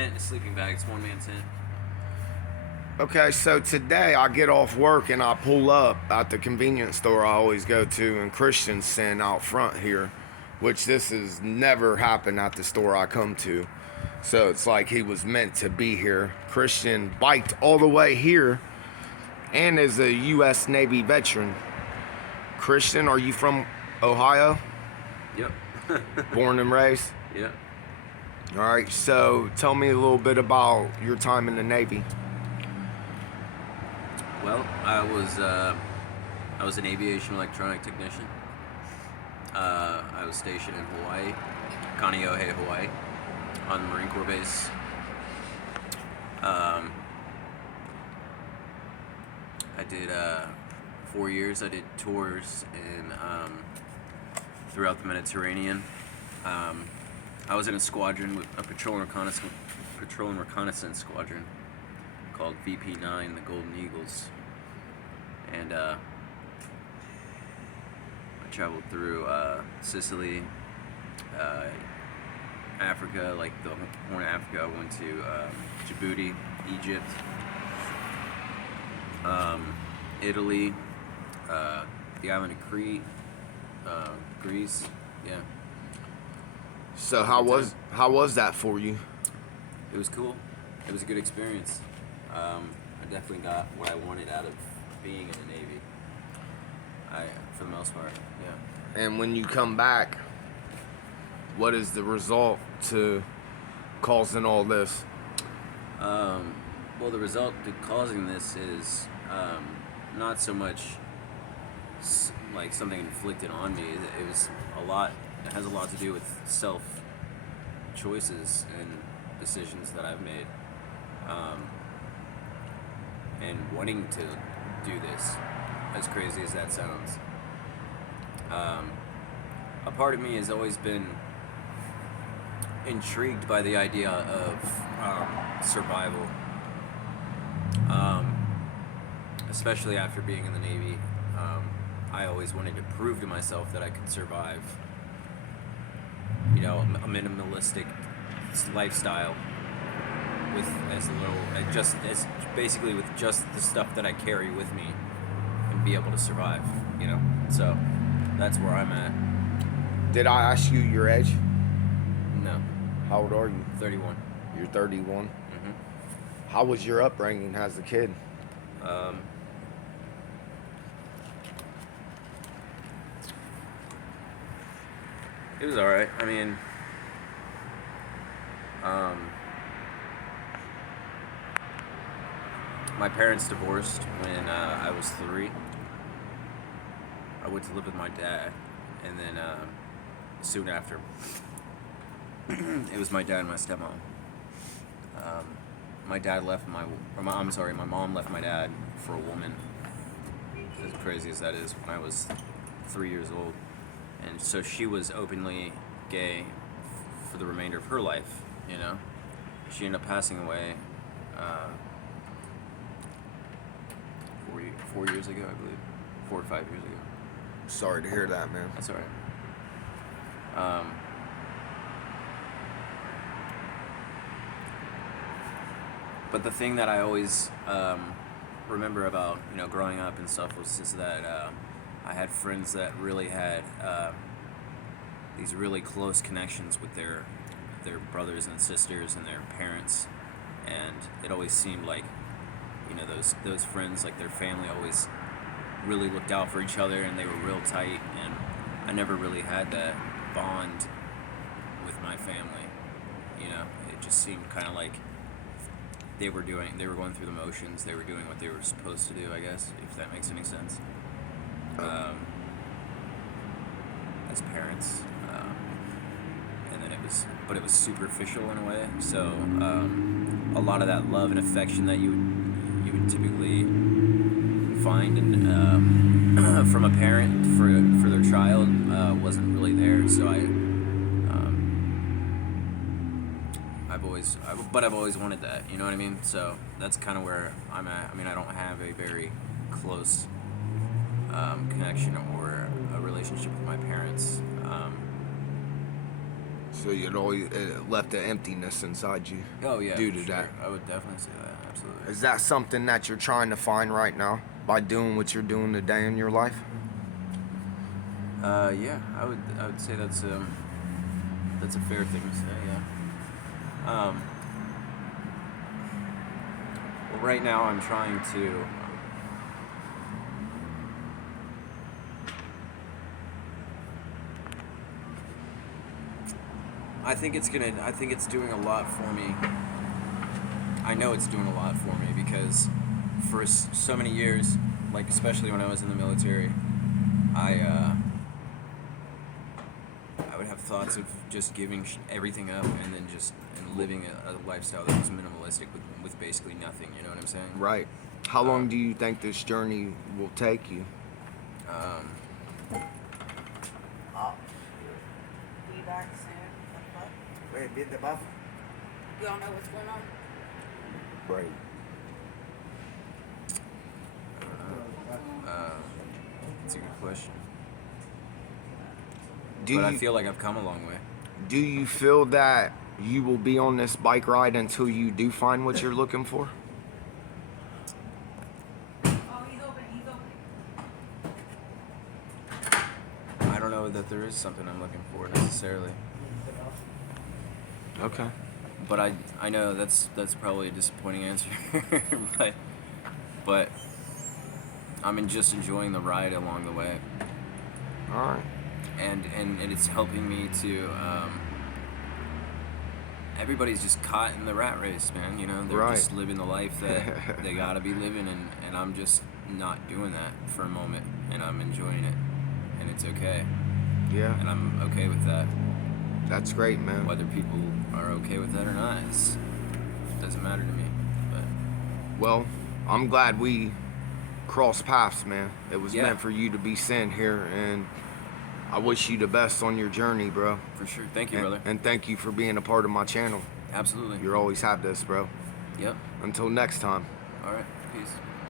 tent, a sleeping bag. It's one-man tent. Okay, so today I get off work and I pull up at the convenience store I always go to in Christensen out front here, which this has never happened at the store I come to. So it's like he was meant to be here. Christian biked all the way here and is a U.S. Navy veteran. Christian, are you from Ohio? Yep. Born and raised? Yep. All right, so tell me a little bit about your time in the Navy. Well, I was an aviation electronic technician. I was stationed in Hawaii, Kaneohe, Hawaii, on the Marine Corps base. I did 4 years. I did tours in throughout the Mediterranean. I was in a squadron with a patrol and reconnaissance squadron called VP9, the Golden Eagles, and I traveled through Sicily, Africa, like the Horn of Africa. I went to Djibouti, Egypt, Italy, the island of Crete, Greece. Yeah. So how was that for you? It was cool. It was a good experience. I definitely got what I wanted out of being in the Navy. For the most part, yeah. And when you come back, what is the result to causing all this? Well, the result to causing this is not so much like something inflicted on me. It was a lot. It has a lot to do with self choices and decisions that I've made. And wanting to do this, as crazy as that sounds. A part of me has always been intrigued by the idea of survival, especially after being in the Navy. I always wanted to prove to myself that I could survive, a minimalistic lifestyle with as little, basically with just the stuff that I carry with me, and be able to survive, So that's where I'm at. Did I ask you your age? No. How old are you? 31. You're 31? Mm-hmm. How was your upbringing as a kid? It was alright. I mean, my parents divorced when I was 3. I went to live with my dad, and then soon after, it was my dad and my stepmom. My mom left my dad for a woman, as crazy as that is, when I was 3 years old. And so she was openly gay for the remainder of her life, She ended up passing away 4 years ago, I believe. 4 or 5 years ago. Sorry to hear that, man. That's all right. But the thing that I always remember about, growing up and stuff is that I had friends that really had these really close connections with their brothers and sisters and their parents, and it always seemed like, those friends, like their family, always really looked out for each other, and they were real tight, and I never really had that bond with my family. It just seemed kind of like they were going through the motions. They were doing what they were supposed to do, I guess, if that makes any sense. As parents, and then it was superficial in a way. So a lot of that love and affection that you would typically find from a parent for their child wasn't really there. So I've always wanted that. You know what I mean? So that's kind of where I'm at. I mean, I don't have a very close connection or a relationship with my parents. So it left an emptiness inside you. Oh yeah, Due for to sure. that. I would definitely say that. Absolutely. Is that something that you're trying to find right now by doing what you're doing today in your life? Yeah, I would say that's a fair thing to say. Yeah. Well, right now I'm trying to. I think it's doing a lot for me. I know it's doing a lot for me because for so many years, like especially when I was in the military, I would have thoughts of just giving everything up and then just living a lifestyle that was minimalistic with basically nothing. You know what I'm saying? Right. How long do you think this journey will take you? Be back soon. Wait, did the buff? You all know what's going on? Right. It's a good question. I I feel like I've come a long way. Do you feel that you will be on this bike ride until you do find what you're looking for? Oh, he's open. I don't know that there is something I'm looking for necessarily. Okay. But I know that's probably a disappointing answer, but I'm just enjoying the ride along the way, All right. and it's helping me to. Everybody's just caught in the rat race, man. You know, they're Right. just living the life that they gotta be living, and I'm just not doing that for a moment, and I'm enjoying it, and it's okay, Yeah. and I'm okay with that. That's great, man. Whether people are okay with that or not, it doesn't matter to me. But Well, I'm glad we crossed paths, man. It was Yeah. meant for you to be sent here, and I wish you the best on your journey, bro. for sure, thank you, brother. And thank you for being a part of my channel. Absolutely. You always have this, bro. Yep. Until next time. All right. Peace.